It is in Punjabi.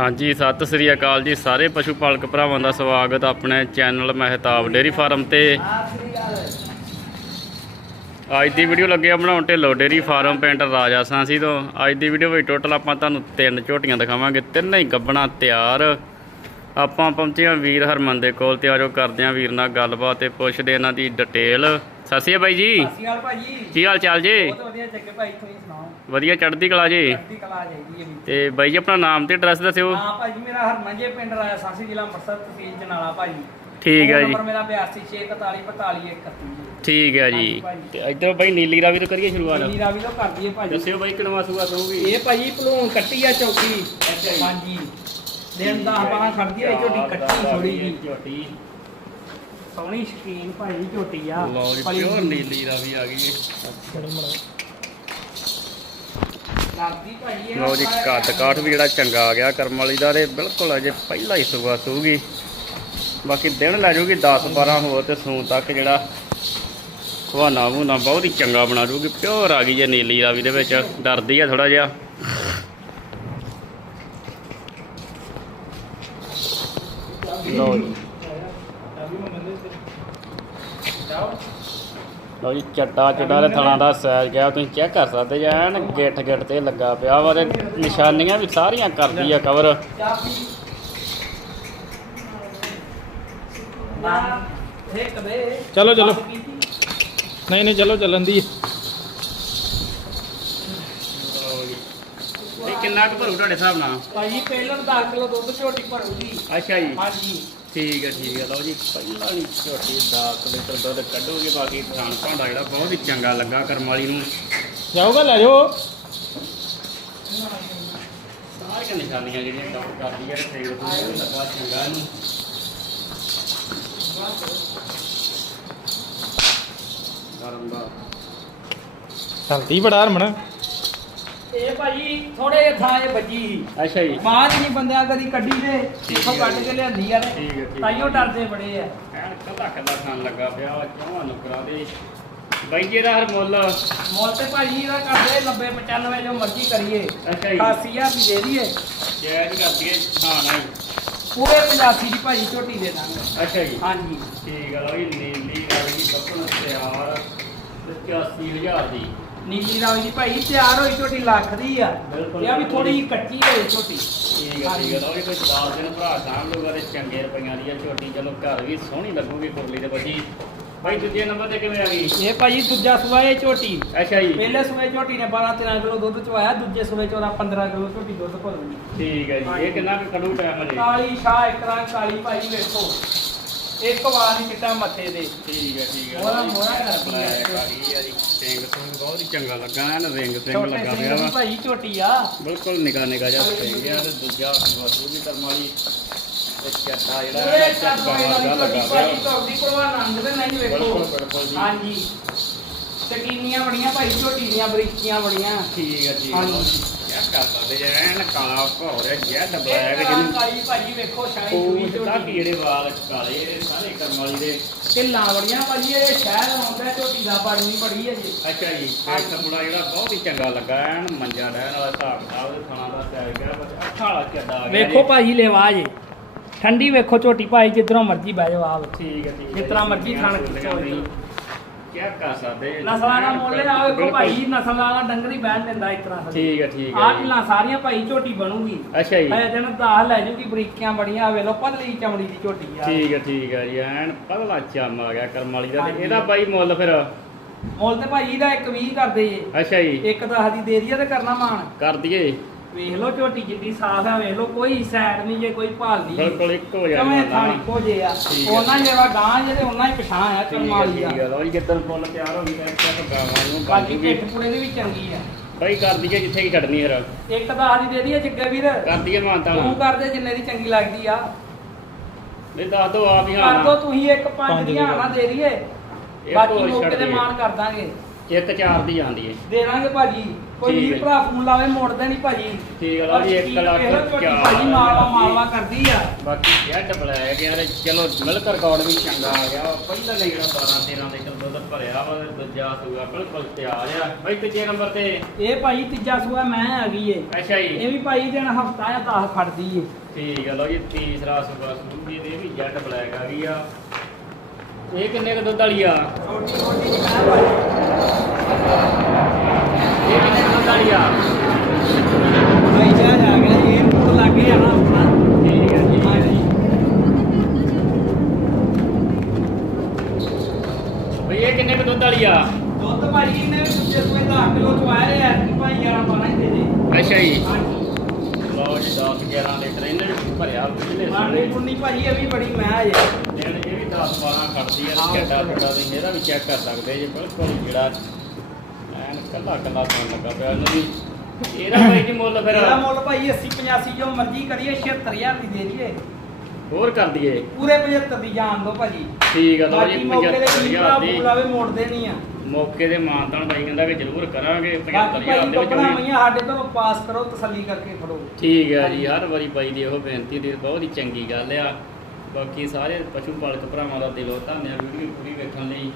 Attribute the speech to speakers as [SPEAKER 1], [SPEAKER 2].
[SPEAKER 1] ਹਾਂਜੀ, ਸਤਿ ਸ੍ਰੀ ਅਕਾਲ ਜੀ। ਸਾਰੇ ਪਸ਼ੂ ਪਾਲਕ ਭਰਾਵਾਂ ਦਾ ਸਵਾਗਤ ਆਪਣੇ ਚੈਨਲ ਮਹਿਤਾਬ ਡੇਰੀ ਫਾਰਮ ਤੇ। ਅੱਜ ਦੀ ਵੀਡੀਓ ਲੱਗੇ ਆ ਬਣਾਉਣ ਢਿੱਲੋ ਡੇਰੀ ਫਾਰਮ ਪਿੰਡ ਰਾਜਾ ਸਾਂਸੀ ਤੋਂ। ਅੱਜ ਦੀ ਵੀਡੀਓ ਵਿੱਚ ਟੋਟਲ ਆਪਾਂ ਤੁਹਾਨੂੰ ਤਿੰਨ ਝੋਟੀਆਂ ਦਿਖਾਵਾਂਗੇ। ਤਿੰਨੇ ਹੀ ਗੱਬਣਾ ਤਿਆਰ। ਆਪਾਂ ਪਹੁੰਚੇ ਹਾਂ ਵੀਰ ਹਰਮਨ ਦੇ ਕੋਲ ਤੇ ਆਜੋ ਕਰਦੇ ਹਾਂ ਵੀਰ ਨਾਲ ਗੱਲਬਾਤ ਤੇ ਪੁੱਛਦੇ ਇਹਨਾਂ ਦੀ ਡਿਟੇਲ ਸਤਿ ਸ਼੍ਰੀ ਅਕਾਲ ਬਾਈ ਜੀ।
[SPEAKER 2] ਭਾਜੀ।
[SPEAKER 1] ਕੀ ਹਾਲ ਚਾਲ ਜੀ?
[SPEAKER 2] ਬਹੁਤ ਵਧੀਆ ਚੱਕੇ ਭਾਈ ਤੁਸੀਂ ਸੁਣਾਓ?
[SPEAKER 1] ਵਧੀਆ ਚੜ੍ਹਦੀ ਕਲਾ ਜੀ।
[SPEAKER 2] ਚੜ੍ਹਦੀ ਕਲਾ ਜਾਈਦੀ ਹੈ
[SPEAKER 1] ਤੇ ਬਾਈ ਜੀ ਆਪਣਾ ਨਾਮ ਤੇ ਐਡਰੈਸ ਦੱਸਿਓ।
[SPEAKER 2] ਹਾਂ ਭਾਜੀ ਮੇਰਾ ਹਰਮਨ ਜੇ ਪਿੰਡ ਰਾਇਆ ਸਾਸੀ ਜ਼ਿਲ੍ਹਾ ਅੰਮ੍ਰਿਤਸਰ ਤਹਿਸੀਲ ਜਨਾਲਾ ਭਾਜੀ।
[SPEAKER 1] ਠੀਕ ਹੈ ਜੀ।
[SPEAKER 2] ਨੰਬਰ ਮੇਰਾ 8264444131
[SPEAKER 1] ਠੀਕ ਹੈ ਜੀ। ਤੇ ਇੱਧਰ ਬਾਈ ਨੀਲੀ ਰਾਵੀ ਤੋਂ ਕਰੀਏ ਸ਼ੁਰੂਆਤ?
[SPEAKER 2] ਨੀਲੀ ਰਾਵੀ ਤੋਂ ਕਰ ਦਈਏ ਭਾਜੀ।
[SPEAKER 1] ਦੱਸਿਓ ਬਾਈ ਕਿਨਵਾ ਸੂਆ ਸੂਗੀ
[SPEAKER 2] ਇਹ ਭਾਜੀ ਭਲੂਣ ਕੱਟੀ ਆ ਚੌਕੀ। ਹਾਂਜੀ। ਦਿਨ 10 12 ਖੜਦੀ ਆ ਇਹ ਝੋਟੀ ਕੱਟੀ ਥੋੜੀ ਜੀ।
[SPEAKER 1] ਝੋਟੀ।
[SPEAKER 2] ਸੋਹਣੀ ਸ਼ਕੀਨ ਭਾਜੀ ਝੋਟੀ ਆ।
[SPEAKER 1] ਲਓ ਜੀ ਪਿਓਰ ਨੀਲੀ ਰਾਵੀ ਆ ਗਈ ਜੀ
[SPEAKER 2] ਇਹ
[SPEAKER 1] ਲਓ ਜੀ ਕੱਦ ਕਾਠ ਵੀ ਜਿਹੜਾ ਚੰਗਾ ਆ ਗਿਆ ਕਰਮ ਵਾਲੀ ਦਾ ਤੇ ਬਿਲਕੁਲ ਅਜੇ ਪਹਿਲਾ ਹੀ ਸੂਆ ਸੂਗੀ। ਬਾਕੀ ਦਿਨ ਲੈ ਜਾਊਗੀ 10 12 ਹੋਰ ਤੇ ਸੂਣ ਤੱਕ ਜਿਹੜਾ ਖਵਾਨਾ ਵੂਨਾ ਬਹੁਤ ਹੀ ਚੰਗਾ ਬਣਾ ਦੂਗੀ ਪਿਓਰ ਆ ਗਈ ਜੇ ਨੀਲੀ ਰਾਵੀ ਦੇ ਵਿੱਚ। ਡਰਦੀ ਆ ਥੋੜਾ ਜਿਹਾ। ਲਓ ਜੀ। ਲਓ ਜੀ ਚੱਡਾ ਚੱਡਾ ਦੇ ਥਣਾ ਦਾ ਸਾਈਜ਼ ਗਿਆ ਤੁਸੀਂ ਚੈੱਕ ਕਰ ਸਕਦੇ ਜੇ ਐਨ ਗਿੱਠ ਗਿੱਠ ਤੇ ਲੱਗਾ ਪਿਆ ਵਾ ਤੇ ਨਿਸ਼ਾਨੀਆਂ ਵੀ ਸਾਰੀਆਂ ਕਰਦੀ ਆ ਕਵਰ
[SPEAKER 3] ਚਲੋ, ਚਲੋ। ਨਹੀਂ ਨਹੀਂ ਚਲੋ ਚੱਲਣ ਦੀ।
[SPEAKER 1] ਕਿੰਨਾ ਕੁ ਭਰੂ ਤੁਹਾਡੇ ਹਿਸਾਬ ਨਾਲ?
[SPEAKER 2] ਭਾਜੀ ਪਹਿਲਾਂ 10 ਕਿਲੋ ਦੁੱਧ ਝੋਟੀ ਭਰੂਗੀ।
[SPEAKER 1] ਅੱਛਾ ਜੀ।
[SPEAKER 2] ਹਾਂਜੀ।
[SPEAKER 1] ਠੀਕ ਹੈ ਠੀਕ ਹੈ ਲਓ ਜੀ ਪਹਿਲਾਂ ਨਹੀਂ ਝੋਟੀ 10 ਲੀਟਰ ਦੁੱਧ ਕੱਢੋਗੇ ਬਾਕੀ ਥਾਣ ਭਾਂਡਾ ਜਿਹੜਾ ਬਹੁਤ ਹੀ ਚੰਗਾ ਲੱਗਾ ਕਰਮ ਵਾਲੀ ਨੂੰ।
[SPEAKER 3] ਜਾਊਗਾ ਲੈ ਜਾਓ।
[SPEAKER 1] ਸਾਰੀਆਂ ਨਿਸ਼ਾਨੀਆਂ ਜਿਹੜੀਆਂ ਕਵਰ ਕਰਦੀ ਹੈ ਤੇ ਫੇਰ ਉਹ ਵੀ ਲੱਗਾ ਚੰਗਾ ਇਹਨੂੰ। ਦਾ।
[SPEAKER 3] ਚਲਦੀ ਬੜਾ ਹਰਮਨ।
[SPEAKER 2] ਇਹ ਭਾਜੀ ਥੋੜੇ ਜਿਹੇ ਥਾਂ 'ਚ ਵੱਜੀ ਸੀ।
[SPEAKER 1] ਅੱਛਾ ਜੀ।
[SPEAKER 2] ਮਾਂ ਨਹੀਂ ਬੰਦਿਆਂ ਕਦੀ ਕੱਢੀ ਦੇ ਇੱਥੋਂ ਕੱਢ ਕੇ ਲਿਆਂਦੀ ਆ
[SPEAKER 1] ਠੀਕ
[SPEAKER 2] ਨੇ
[SPEAKER 1] ਹੈ, ਠੀਕ ਹੈ।
[SPEAKER 2] ਤਾਈਓ ਡਰਦੇ ਬੜੇ ਆ।
[SPEAKER 1] ਐਨ ਕੱਲਾ ਕੱਲਾ ਖਾਣ ਲੱਗਾ ਪਿਆ ਵਾ ਚੌਹਾਂ ਨੁਕਰਾਂ ਦੇ। ਬਾਈ ਜੀ ਦਾ ਹਰ ਮੁੱਲ?
[SPEAKER 2] ਮੁੱਲ ਤੇ ਭਾਜੀ ਇਹਦਾ ਕਰਦੇ 90 95 ਜੋ ਮਰਜ਼ੀ ਕਰੀਏ।
[SPEAKER 1] ਅੱਛਾ ਜੀ।
[SPEAKER 2] 80000 ਦੀ ਦੇ ਦਈਏ।
[SPEAKER 1] ਜੈਦ ਕਰਦੀ ਹੈ ਹਾਂ ਨਾ
[SPEAKER 2] ਪੂਰੇ 85 ਦੀ ਭਾਜੀ ਝੋਟੀ ਦੇ ਦਾਂਗੇ।
[SPEAKER 1] ਅੱਛਾ ਜੀ।
[SPEAKER 2] ਹਾਂਜੀ।
[SPEAKER 1] ਠੀਕ ਆ ਲਓ ਜੀ ਨੀਲੀ ਰੰਗੀ ਕੱਪਣ ਤਿਆਰ ਤੇ 84000 ਦੀ।
[SPEAKER 2] ਨੀਲੀ ਰਾਵੀ ਦੀ ਭਾਈ ਤਿਆਰ ਹੋਈ ਝੋਟੀ ਲੱਖ ਦੀ ਆ।
[SPEAKER 1] ਬਿਲਕੁਲ।
[SPEAKER 2] ਇਹ ਆ ਵੀ ਥੋੜੀ ਜਿਹੀ ਕੱਚੀ ਹੋਏ ਝੋਟੀ
[SPEAKER 1] ਠੀਕ ਆ ਠੀਕ ਆ ਲਓ ਜੀ ਕੋਈ 10 ਦਿਨ ਭਰਾ ਸਾਂਭ ਲੂਗਾ ਤੇ ਚੰਗੇ ਰੁਪਈਆਂ ਦੀ ਆ ਝੋਟੀ ਚਲੋ ਘਰ ਵੀ ਸੋਹਣੀ ਲੱਗੂਗੀ ਕੁਰਲੀ ਦੇ ਬੱਚੀ ਬਾਈ ਦੂਜੇ ਨੰਬਰ ਤੇ ਕਿਵੇਂ ਆ ਗਈ?
[SPEAKER 2] ਇਹ ਦੂਜਾ ਸੂਆ ਇਹ ਝੋਟੀ
[SPEAKER 1] ਅੱਛਾ ਜੀ।
[SPEAKER 2] ਪਹਿਲੇ ਸੂਏ ਝੋਟੀ ਨੇ 12 13 ਕਿਲੋ ਦੁੱਧ ਚਵਾਇਆ ਦੂਜੇ ਸੂਏ ਚ ਉਹਦਾ 15 ਕਿਲੋ ਝੋਟੀ ਦੁੱਧ ਭਰੂਗੀ।
[SPEAKER 1] ਠੀਕ ਹੈ ਜੀ ਇਹ ਕਿੰਨਾ ਕੁ ਖੜੂ ਟਾਈਮ ਹਲੇ
[SPEAKER 2] ਕਾਲੀ ਸ਼ਾਹ ਇੱਕ ਰੰਗ ਕਾਲੀ ਭਾਈ ਵੇਖੋ। ਇੱਕ ਵਾਰ ਹੀ ਚਿੱਟਾ ਮੱਥੇ ਦੇ
[SPEAKER 1] ਠੀਕ ਹੈ ਠੀਕ ਹੈ
[SPEAKER 2] ਮੋਹਰਾ- ਮੋਹਰਾ ਕਰਦੀ ਆ।
[SPEAKER 1] ਕਾਲੀ ਆ ਜੀ ਸਿੰਘ ਸਿੰਘ ਬਹੁਤ ਹੀ ਚੰਗਾ ਲੱਗਾ ਐਨ ਰਿੰਗ ਸਿੰਘ
[SPEAKER 2] ਛੋਟੇ
[SPEAKER 1] ਲੱਗਾ
[SPEAKER 2] ਸਿੰਘ ਦੀ
[SPEAKER 1] ਵਾ।
[SPEAKER 2] ਭਾਈ ਝੋਟੀ ਆ।
[SPEAKER 1] ਬਿਲਕੁਲ ਨਿਕਾ ਨਿਕਾ ਜਿਹਾ ਸਿੰਘ ਗਿਆ ਤੇ ਦੂਜਾ ਵਸੂ ਵੀ ਕਰਮ ਵਾਲੀ ਤੇ ਚੱਟਾ ਜਿਹੜਾ ਹੈ ਚੱਟਾ
[SPEAKER 2] ਵਾਲੀ
[SPEAKER 1] ਵਰਗਾ ਲੱਗਾ ਪਿਆ।
[SPEAKER 2] ਤੁਹਾਡੀ ਪਰਵਾਹ ਨੰਗ ਦੇ ਨਹੀਂ ਵੇਖੋ।
[SPEAKER 1] ਬਿਲਕੁਲ ਬਿਲਕੁਲ ਜੀ।
[SPEAKER 2] ਹਾਂਜੀ। ਸਕੀਨੀਆਂ ਬੜੀਆਂ ਭਾਈ ਝੋਟੀ ਦੀਆਂ ਬਰੀਕੀਆਂ ਬੜੀਆਂ
[SPEAKER 1] ਠੀਕ ਹੈ ਠੀਕ ਹੈ
[SPEAKER 2] ਹਾਂਜੀ।
[SPEAKER 1] ਕੀ ਕਰ ਸਕਦੇ ਜੇ ਐਨ ਕਾਲਾ ਭੌਰ ਹੈ ਜੈਡ
[SPEAKER 2] ਇੱਕ
[SPEAKER 1] ਬਲੈਕ
[SPEAKER 2] ਰੰਗ
[SPEAKER 1] ਜਿਹਨੂੰ
[SPEAKER 2] ਕਾਲੀ ਭਾਜੀ ਵੇਖੋ ਸ਼ਾਹੀ ਸੂਈ
[SPEAKER 1] ਪੂਛ ਤਾਂ
[SPEAKER 2] ਝੋਟੀ।
[SPEAKER 1] ਜਿਹੜੇ ਵਾਲ ਕਾਲੇ ਇਹ ਸਾਰੇ ਕਰਮ ਵਾਲੀ ਦੇ।
[SPEAKER 2] ਢਿੱਲਾਂ ਬੜੀਆਂ ਭਾਜੀ ਇਹ ਸ਼ਹਿਰ ਆਉਂਦਾ ਝੋਟੀ ਦਾ ਬੜਨੀ ਬੜੀ ਹੈ ਜੀ
[SPEAKER 1] ਅੱਛਾ ਜੀ ਇਹ ਕੱਪੜਾ ਜਿਹੜਾ ਬਹੁਤ ਹੀ ਚੰਗਾ ਲੱਗਾ ਐਨ ਮੰਜਾ ਡੈਣ ਵਾਲਾ ਹਿਸਾਬ ਕਿਤਾਬ ਦੇ ਥਾਣਾ ਦਾ ਸੈਰ ਗਿਆ ਬਸ ਅੱਖਾਂ ਵਾਲਾ ਚੱਡਾ ਆ ਗਿਆ
[SPEAKER 2] ਵੇਖੋ
[SPEAKER 1] ਜੀ।
[SPEAKER 2] ਭਾਜੀ ਲੈਵਾ ਜੇ। ਠੰਡੀ ਵੇਖੋ ਝੋਟੀ ਭਾਈ ਜਿੱਧਰੋਂ ਮਰਜ਼ੀ ਬਹਿ ਜਾਓ ਆਪ
[SPEAKER 1] ਠੀਕ ਹੈ ਠੀਕ ਹੈ
[SPEAKER 2] ਜਿਸ ਤਰ੍ਹਾਂ ਮਰਜ਼ੀ ਖਾਣ ਖਿੱਚੋ।
[SPEAKER 1] ਨਹੀਂ ਕੀ ਕਰ ਸਕਦੇ?
[SPEAKER 2] ਨਸਲਾਂ ਦਾ ਮੁੱਲ ਆ ਵੇਖੋ
[SPEAKER 1] ਬਿਲਕੁਲ।
[SPEAKER 2] ਭਾਈ ਨਸਲਾਂ ਦਾ ਡੰਗਰੀ ਬਹਿਣ ਦਿੰਦਾ ਇਸ ਤਰ੍ਹਾਂ
[SPEAKER 1] ਠੀਕ ਹੈ ਠੀਕ
[SPEAKER 2] ਆਹ
[SPEAKER 1] ਹੈ ਜੀ।
[SPEAKER 2] ਢਿੱਲਾਂ ਸਾਰੀਆਂ ਭਾਈ ਝੋਟੀ ਬਣੂਗੀ।
[SPEAKER 1] ਅੱਛਾ ਜੀ।
[SPEAKER 2] ਇਹ ਦਿਨ 10 ਲੈ ਜੂਗੀ ਬਰੀਕੀਆਂ ਬੜੀਆਂ ਪਤਲੀ ਚਮੜੀ ਦੀ ਝੋਟੀ ਆ।
[SPEAKER 1] ਠੀਕ ਹੈ ਠੀਕ ਹੈ ਜੀ ਐਨ ਪਤਲਾ ਚਮ ਆ ਗਿਆ ਕਰਮ ਵਾਲੀ ਦਾ। ਤੇ
[SPEAKER 2] ਹਾਂਜੀ।
[SPEAKER 1] ਇਹਦਾ ਬਾਈ ਮੁੱਲ ਫਿਰ?
[SPEAKER 2] ਮੁੱਲ ਤੇ ਭਾਈ ਦਾ ਇੱਕ 20 ਕਰਦੇ ਜੇ
[SPEAKER 1] ਅੱਛਾ ਜੀ।
[SPEAKER 2] ਇੱਕ 10 ਦੀ ਦੇ ਦਈਏ ਤੇ ਕਰਨਾ ਮਾਣ।
[SPEAKER 1] ਕਰ ਦਈਏ।
[SPEAKER 2] ਵੇਖ ਲਓ ਝੋਟੀ ਜਿੱਡੀ ਸਾਫ਼ ਆ ਵੇਖ ਲਓ ਕੋਈ ਸਾਈਡ ਨਹੀਂ ਜੇ ਕੋਈ ਭਾਲ ਨਹੀਂ।
[SPEAKER 1] ਬਿਲਕੁਲ ਇੱਕੋ
[SPEAKER 2] ਕਵੇਂ
[SPEAKER 1] ਜਿਹਾ
[SPEAKER 2] ਥਾਣੀ ਕੋ ਜੇ ਆ।
[SPEAKER 1] ਠੀਕ ਹੈ।
[SPEAKER 2] ਉਹਨਾਂ ਜਿਹੜਾ ਗਾਂ ਜਿਹਦੇ ਉਹਨਾਂ ਹੀ ਪਛਾਣ ਆ
[SPEAKER 1] ਠੀਕ
[SPEAKER 2] ਕਰਮ
[SPEAKER 1] ਹੈ
[SPEAKER 2] ਵਾਲੀ
[SPEAKER 1] ਠੀਕ
[SPEAKER 2] ਆ
[SPEAKER 1] ਹੈ ਲਓ ਜੀ ਕਿੱਦਣ ਫੁੱਲ ਤਿਆਰ ਹੋ ਗਈ ਤਾਂ ਇੱਕ ਗਾਵਾਂ ਨੂੰ ਕਰ
[SPEAKER 2] ਬਾਕੀ ਪਿੱਠ ਪੂੜੇ ਦੀ ਵੀ ਚੰਗੀ ਆ।
[SPEAKER 1] ਬਾਈ ਕਰ ਦਈਏ ਜਿੱਥੇ ਕੀ ਛੱਡਣੀ ਫਿਰ
[SPEAKER 2] ਇੱਕ 10 ਦੀ ਦੇ ਦਈਏ ਜੱਗੇ ਵੀਰ।
[SPEAKER 1] ਕਰ ਦਈਏ ਮਾਨਤਾ
[SPEAKER 2] ਤੂੰ ਕਰਦੇ ਜਿੰਨੇ ਦੀ ਚੰਗੀ ਲੱਗਦੀ ਆ।
[SPEAKER 1] ਨਹੀਂ ਦੱਸ ਦੋ ਆਪ ਹੀ
[SPEAKER 2] ਕਰ
[SPEAKER 1] ਹਾਂ
[SPEAKER 2] ਦੋ ਤੁਸੀਂ ਇੱਕ ਪੰਜ
[SPEAKER 3] ਪੰਜ
[SPEAKER 2] ਦੀਆਂ
[SPEAKER 3] ਦੀ
[SPEAKER 2] ਨਾ ਦੇ ਦਈਏ।
[SPEAKER 1] ਇੱਕ
[SPEAKER 2] ਬਾਕੀ
[SPEAKER 1] ਹੋਰ
[SPEAKER 2] ਮੌਕੇ
[SPEAKER 1] ਛੱਡ
[SPEAKER 2] ਤੇ
[SPEAKER 1] ਦਈਏ।
[SPEAKER 2] ਮਾਨ ਕਰ ਦਾਂਗੇ।
[SPEAKER 1] ਇੱਕ ਚਾਰ ਦੀ ਆਂਦੀ ਏ।
[SPEAKER 2] ਦੇ ਦਾਂਗੇ ਭਾਜੀ। ਕੋਈ
[SPEAKER 1] ਠੀਕ
[SPEAKER 2] ਵੀ
[SPEAKER 1] ਹੈ।
[SPEAKER 2] ਭਰਾ ਫੋਨ ਲਾਵੇ ਮੋੜਦੇ ਨਹੀਂ ਭਾਜੀ।
[SPEAKER 1] ਠੀਕ ਹੈ ਜੀ, ਇੱਕ
[SPEAKER 2] ਠੀਕ
[SPEAKER 1] ਲੱਖ
[SPEAKER 2] ਝੋਟੀ
[SPEAKER 1] ਚਾਰ
[SPEAKER 2] ਭਾਜੀ ਮਾਲਵਾ ਮਾਲਵਾ ਕਰਦੀ ਆ।
[SPEAKER 1] ਬਾਕੀ ਜੈਡ ਬਲੈਕ ਯਾਰ ਚਲੋ ਮਿਲਕ ਰਿਕਾਰਡ ਵੀ ਚੰਗਾ ਆ ਗਿਆ। ਪਹਿਲਾਂ ਨੇ ਜਿਹੜਾ 12 13 ਲੀਟਰ ਦੁੱਧ ਭਰਿਆ ਵਾ ਤੇ ਦੂਜਾ ਸੂਆ ਬਿਲਕੁਲ ਤਿਆਰ ਆ। ਬਈ ਤੀਜੇ ਨੰਬਰ ਤੇ?
[SPEAKER 2] ਇਹ ਭਾਜੀ ਤੀਜਾ ਸੂਆ ਮੈਂ ਆ ਗਈ ਏ।
[SPEAKER 1] ਅੱਛਾ ਜੀ।
[SPEAKER 2] ਇਹ ਵੀ ਭਾਈ ਦਿਨ ਹਫਤਾ ਆ 10 ਖੜਦੀ ਏ।
[SPEAKER 1] ਠੀਕ ਹੈ ਲਓ ਜੀ ਤੀਸਰਾ ਸੂਆ ਤੇ ਇਹ ਵੀ ਜੈਡ ਬਲੈਕ ਆ ਗਈ ਆ। ਇਹ ਕਿੰਨੇ ਕੁ ਦੁੱਧ ਵਾਲੀ ਆ? ਇਹ ਕਿੰਨੇ ਕੁ ਦੁੱਧ ਵਾਲੀ ਆ?
[SPEAKER 2] ਭਾਈ ਜਾ ਜਾ ਗਿਆ ਲੱਗੇ ਆ ਨਾ ਆਪਣਾ।
[SPEAKER 1] ਠੀਕ ਹੈ ਜੀ।
[SPEAKER 2] ਹਾਂਜੀ
[SPEAKER 1] ਬਈ ਇਹ ਕਿੰਨੇ ਕੁ ਦੁੱਧ ਵਾਲੀ ਆ?
[SPEAKER 2] ਦੁੱਧ ਭਾਜੀ ਇਹਨੇ ਦੂਜੇ ਸੂਏ 10 ਕਿਲੋ ਚਵਾਏ ਆ ਕਿ ਭਾਈ 11 12 ਹੀ ਦੇ ਦੇ
[SPEAKER 1] ਅੱਛਾ ਜੀ। ਲਓ ਜੀ 10 11 ਲੀਟਰ ਇਹਨੇ ਭਰਿਆ ਪਿਛਲੇ
[SPEAKER 2] ਇਹ ਵੀ ਬੜੀ ਮੈਂ ਜੇ
[SPEAKER 1] ਦੇਣ ਇਹ ਵੀ 10 12 ਖੜਦੀ ਆ ਤੇ ਚੱਡਾ ਚੱਡਾ ਤੁਸੀਂ ਇਹਦਾ ਵੀ ਚੈੱਕ ਕਰ ਸਕਦੇ ਜੇ ਬਿਲਕੁਲ ਜਿਹੜਾ ਐਨ ਕੱਲਾ ਕੱਲਾ ਸੌਣ ਲੱਗਾ ਪਿਆ ਇਹਨੂੰ ਵੀ ਇਹਦਾ ਬਾਈ ਜੀ ਮੁੱਲ ਫਿਰ?
[SPEAKER 2] ਇਹਦਾ ਮੁੱਲ ਭਾਈ 80 85 ਜੋ ਮਰਜ਼ੀ ਕਰੀਏ 76000 ਦੀ ਦੇ ਦਈਏ।
[SPEAKER 1] ਹੋਰ ਕਰ ਦਈਏ।
[SPEAKER 2] ਪੂਰੇ 75 ਦੀ ਜਾਣ ਦੋ ਭਾਜੀ।
[SPEAKER 1] ਠੀਕ ਆ ਲਓ ਜੀ
[SPEAKER 2] ਬਾਕੀ ਮੌਕੇ ਦੇ ਕੀ ਭਰਾ
[SPEAKER 1] 75000 ਦੀ
[SPEAKER 2] ਬੁਲਾਵੇ ਮੋੜਦੇ ਨਹੀਂ ਆ।
[SPEAKER 1] ਮੌਕੇ ਦੇ ਮਾਨਤਾਨ ਬਾਈ ਕਹਿੰਦਾ ਕਿ ਜ਼ਰੂਰ ਕਰਾਂਗੇ
[SPEAKER 2] ਬਾਕੀ
[SPEAKER 1] 75000
[SPEAKER 2] ਭਾਈ
[SPEAKER 1] ਦੇ ਵਿੱਚ
[SPEAKER 2] ਟੋਕਣਾ
[SPEAKER 1] ਹੋਣੀ।
[SPEAKER 2] ਹੋਈਆਂ ਸਾਡੇ ਤੋਂ ਪਾਸ ਕਰੋ ਤਸੱਲੀ ਕਰਕੇ ਫੜੋ
[SPEAKER 1] ਠੀਕ ਹੈ ਜੀ ਹਰ ਵਾਰੀ ਬਾਈ ਦੀ ਉਹ ਬੇਨਤੀ ਦੀ ਬਹੁਤ ਹੀ ਚੰਗੀ ਗੱਲ ਆ। ਬਾਕੀ ਸਾਰੇ ਪਸ਼ੂ ਪਾਲਕ ਭਰਾਵਾਂ ਦਾ ਦਿਲੋਂ ਧੰਨਵਾਦ ਵੀਡੀਓ ਪੂਰੀ ਵੇਖਣ ਲਈ